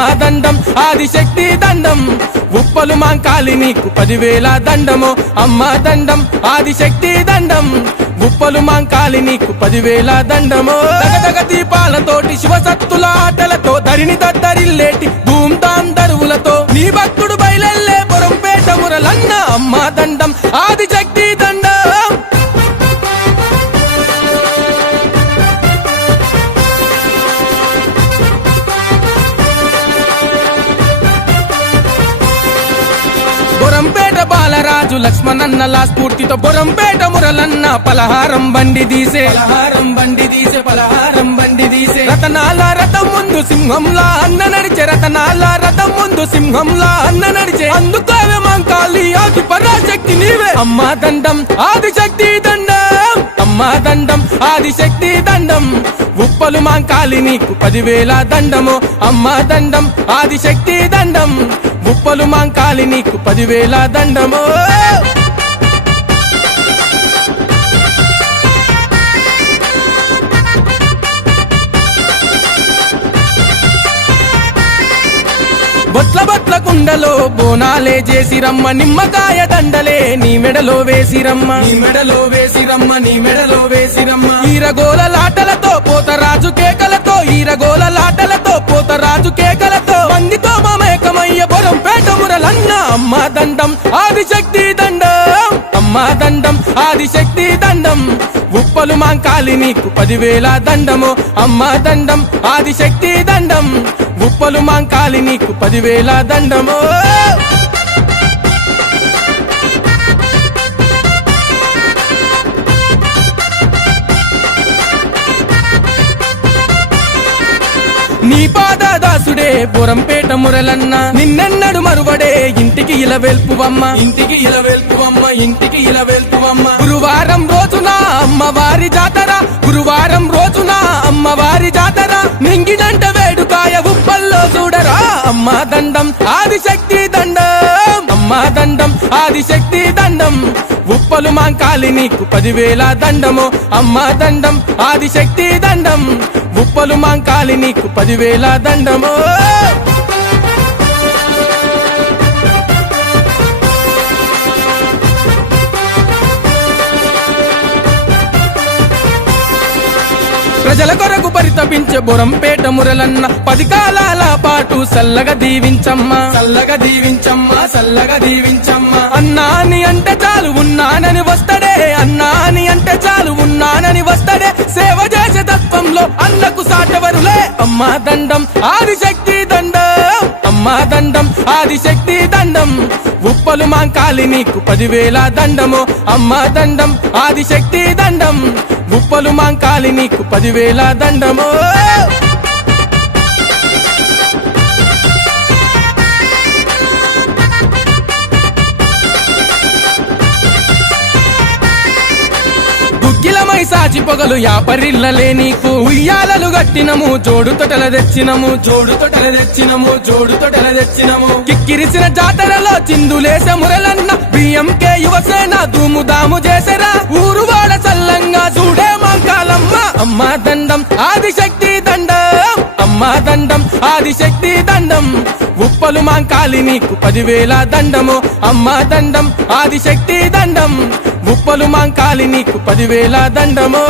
అమ్మా దండం ఆదిశక్తి దండం ఉప్పలు మాంకాలి నీకు 10,000 దండము అమ్మా దండం ఆదిశక్తి దండం ఉప్పలు మాంకాలి నీకు 10,000 దండము దగదగ దీపాలతోటి శివసత్తుల ఆటలతో ధరిని దద్దరిల్లేటి ధూమ్ధాం దరువులతో నీ భక్తుడు బయలెల్లే బొరంపేట మురలన్న అమ్మా దండం ఆదిశక్తి దండం బొరంపేట బాలరాజు లక్ష్మణన్నల స్ఫూర్తితో బొరంపేట మురలన్న పలహారం బండి తీసే రతనాల రథం ముందు సింహంలా అన్న నడిచే రతనాల రథం ముందు సింహంలా అన్న నడిచే అందుకోవే మాంకాళి ఆది పరాశక్తి నీవే అమ్మా దండం ఆదిశక్తి దండం అమ్మా దండం ఆదిశక్తి దండం ఉప్పలు మాంకాలి నీకు 10,000 దండము అమ్మా దండం ఆదిశక్తి దండం ఉప్పలు మాంకాలి నీకు 10,000 దండము బొట్ల బొట్ల కుండలో బోనాలే చేసి రమ్మ నిమ్మకాయ దండలే నీ మెడలో వేసి రమ్మ ఈరగోలలాటలతో పోతరాజు కేకలతో ఈరగోలలాటలతో పోతరాజు కేకలతో మందితో మమేకమయ్య బొరంపేట మురలన్న అమ్మా దండం ఆదిశక్తి దండం అమ్మా దండం ఆదిశక్తి దండం ఉప్పలు మాంకాలి నీకు 10,000 దండము అమ్మా దండం ఆదిశక్తి దండం ఉప్పలు మాంకాలి నీకు 10,000 దండము నీ పాదదాసుడే బొరంపేట మురలన్న నిన్నెన్నడు మరువడే ఇంటికి ఇలవెల్పువమ్మ గురువారం రోజున అమ్మవారి జాతర నింగినంట వేడుకాయ ఉప్పల్లో చూడరా అమ్మా దండం ఆదిశక్తి దండం అమ్మా దండం ఆదిశక్తి దండం ఉప్పలు మాంకాలి నీకు 10,000 దండము అమ్మా దండం ఆదిశక్తి దండం ఉప్పలు మాంకాలి నీకు 10,000 దండము ప్రజల కొరకు పరితపించే బొరంపేట మురలన్న 10 కాలాల పాటు సల్లగా దీవించమ్మ అన్నాని అంటే చాలు ఉన్నానని వస్తడే అన్నాని అంటే చాలు ఉన్నానని వస్తడే సేవ చేసే తత్వంలో అన్నకు సాటవరులే అమ్మా దండం ఆదిశక్తి దండం అమ్మా దండం ఆదిశక్తి దండం ఉప్పలు మాంకాలి నీకు 10,000 దండము అమ్మా దండం ఆదిశక్తి దండం ఉప్పలు మాంకాలి నీకు 10,000 దండము గుగ్గిలమై సాచి పొగలు యాపరిల్లలే నీకు ఉయ్యాలలు గట్టినము జోడు తొటల తెచ్చినము కిక్కిరిసిన జాతరలో చిందులేసే మురలన్న బియ్యంకే యువసేన ధూముదాము చేసరా ఊరు వాడ చల్లంగా చూడే మాంకాలమ్మ అమ్మా దండం ఆదిశక్తి దండం అమ్మా దండం ఆదిశక్తి దండం ఉప్పలు మాంకాలి నీకు 10,000 దండము అమ్మా దండం ఆదిశక్తి దండం ఉప్పలు మాంకాలి నీకు 10,000 దండము